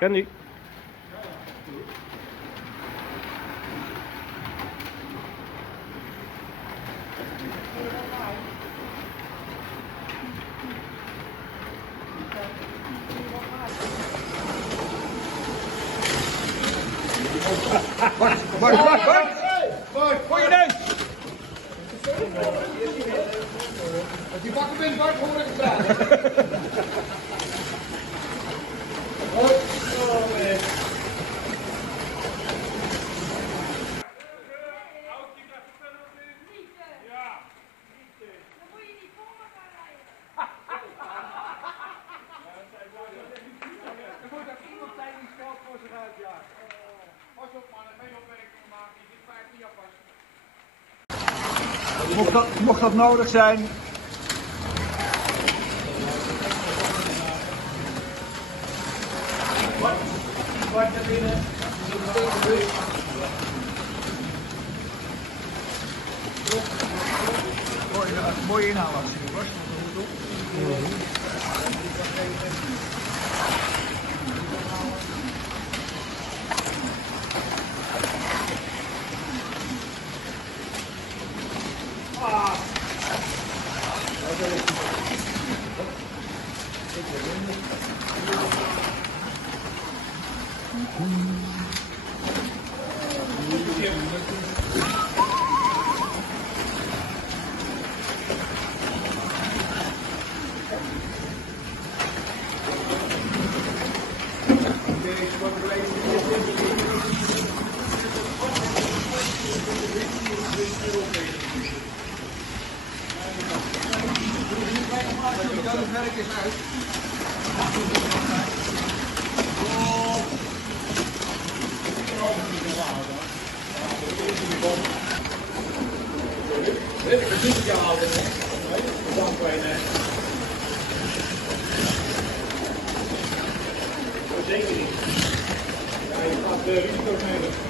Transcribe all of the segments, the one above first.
Candy. Bart, voor je neus! Als je wakker bent, Bart, hoor ik het praten. Mocht dat nodig zijn. Bart naar binnen. Mooie inhaalactie, Bart. Het werk is uit. Ik zie het jou altijd, hè? Bedankt voor je, zeker niet. Ja, je gaat risico's nemen.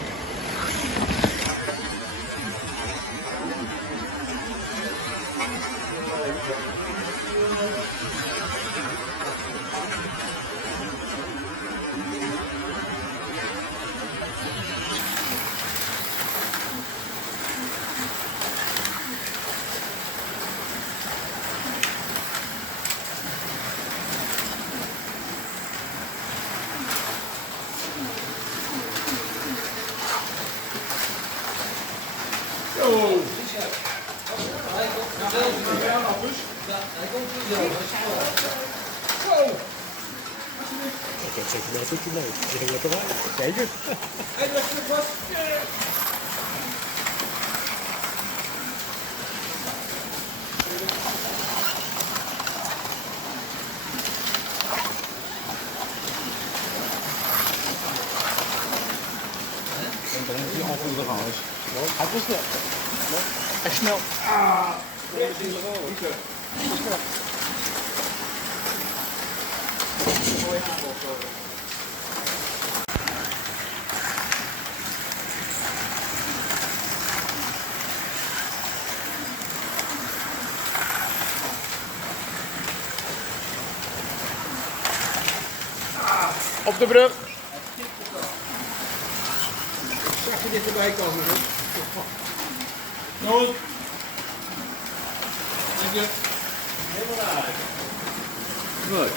Dat zeg je wel goed mee. Je ging lekker uit. Zeker. Hij komt snel. Hij is snel. Op de brug. Straks je dichterbij komen, hè? Nooit. Dank je. Helemaal uit. Goed.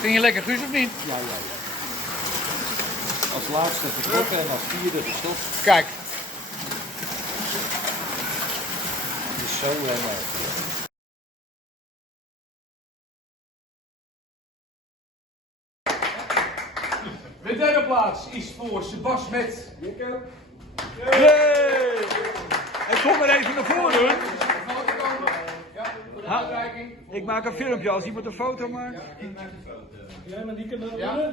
Ging je lekker, Guus, of niet? Ja. Als laatste vertrokken en als vierde gestopt. Kijk. Het is zo mooi. De derde plaats is voor Sebas met... Yay! En kom maar even naar voren. Ik maak een filmpje als iemand een foto maakt. Ja, maar die kan dat doen. Ja.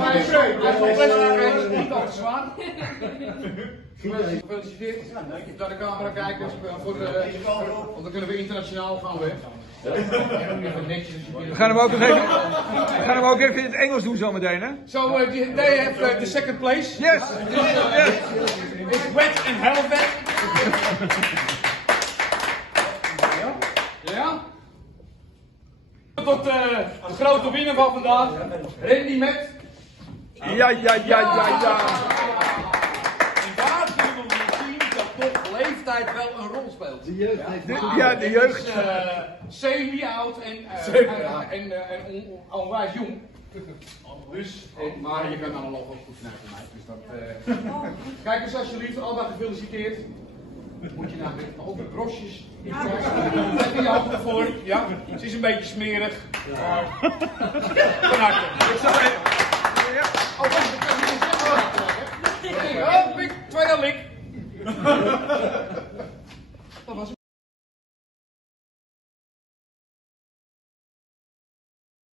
Hij is wel best niet al te zwaar. Gefeliciteerd. Naar de camerakijkers. Want dan kunnen we internationaal gaan weer. We gaan hem ook even in het Engels doen zometeen, hè? So they have the second place. Yes! Yes! It's wet and hell wet. Ja? Tot de grote winnaar van vandaag. Randy met... Ja. En daar kunnen we weer zien dat toch leeftijd wel een rol speelt. Ja, de jeugd. Semi-oud en onwijs jong. Dus, maar je kan allemaal ook goed vanuit van mij. Dus dat, kijk eens alsjeblieft, allemaal gefeliciteerd. Moet je nou met al die brosjes. Heb je je hand ervoor? Ja, het is een beetje smerig. Maar van harte. Oh, wacht, ik kan niet zeggen. Oh, tweede lik. Dat was